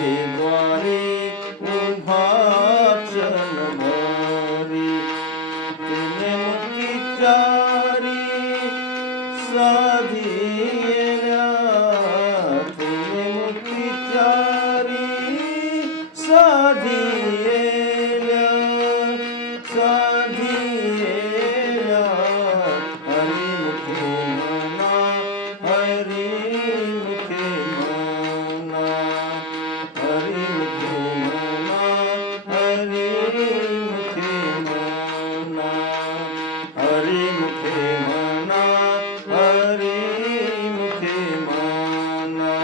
द्वारे उभा क्षणभरी तिने मुक्ती चारी साधिल्या तिने मुक्ती चारी साधिल्या साधिल्या हरिमुखे म्हणा हरिमुखे म्हणा हरिमुखे म्हणा हरिमुखे म्हणा हरिमुखे म्हणा हरिमुखे म्हणा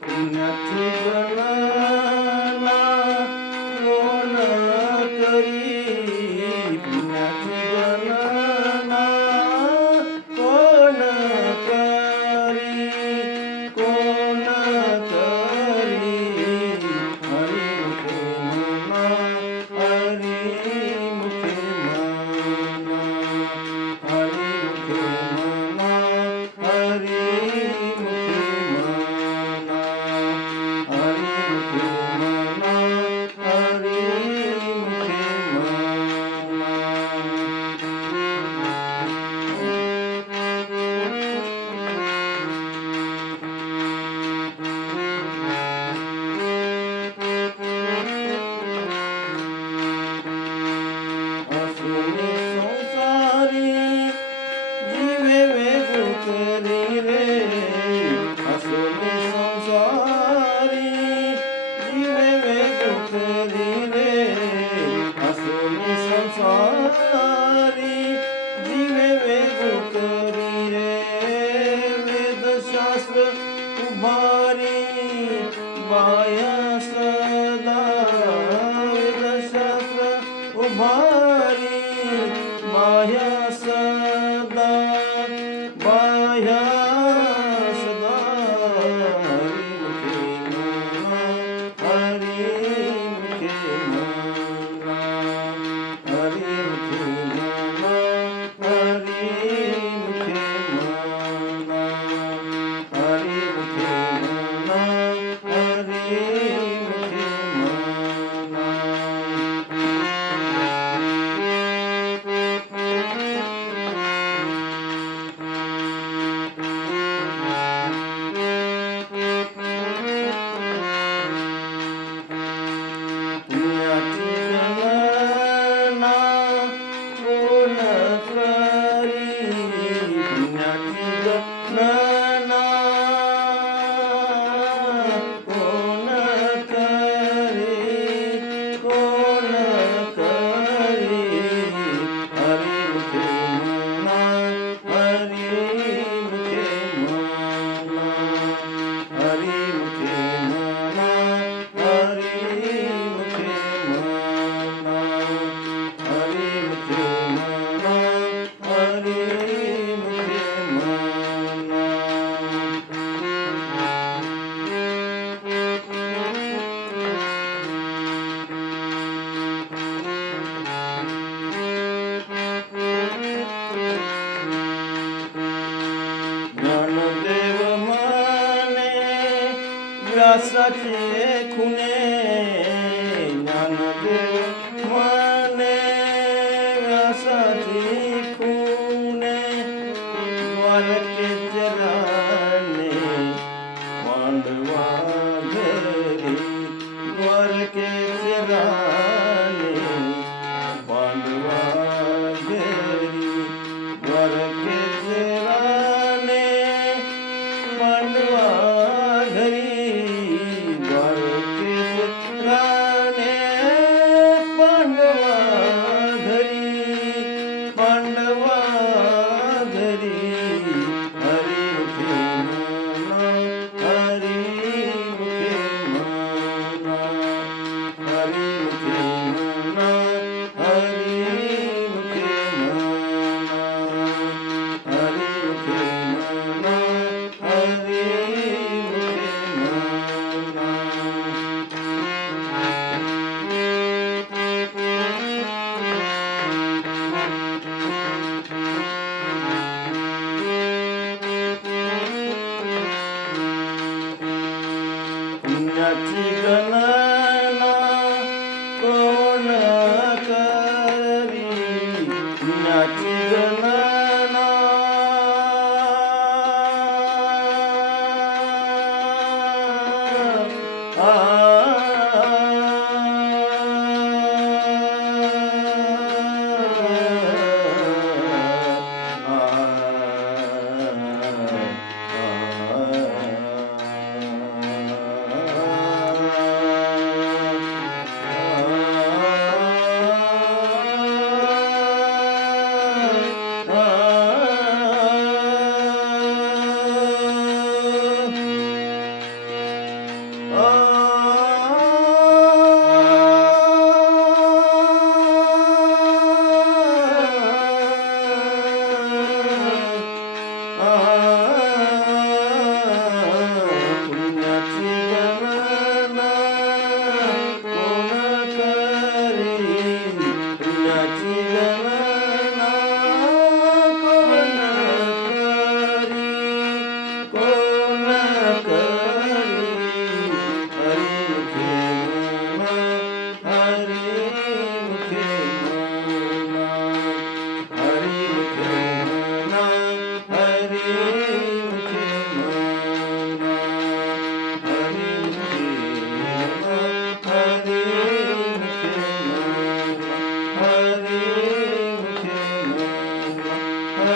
पुण्याची गणना कोण करी पुण्याची गणना कोण करी कोण करी हरिमुखे म्हणा हरिमुखे म्हणा हरिमुखे म्हणा हरिमुखे म्हणा हरिमुखे म्हणा हरिमुखे म्हणा असुने संसारी जीवे वेगुकरी रे असुने संसारी जीवे वेगुकरी रे असुने संसारी जीवे वेगुकरी रे वेदशास्त्र उभारी बाया सदा वेदशास्त्र उभारी बाया सदा बाया सदा हरिमुखे म्हणा हरिमुखे म्हणा हरिमुखे म्हणा हरिमुखे म्हणा हरिमुखे म्हणा हरिमुखे म्हणा पुण्याची गणना कोण करी पुण्याची गणना कोण करी कोण करी हरिमुखे म्हणा हरिमुखे म्हणा हरिमुखे म्हणा हरिमुखे म्हणा हरिमुखे म्हणा हरिमुखे म्हणा ज्ञानदेव म्हणे व्यासाचे खुणे ज्ञानदेव म्हणे व्यासाचे खुणे द्वारकेचे राणे मांडवा घरी द्वारकेचे राणे मांडवा घरी द्वारकेचे राणे मांडवा घरी द्वारकेचे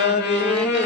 लगे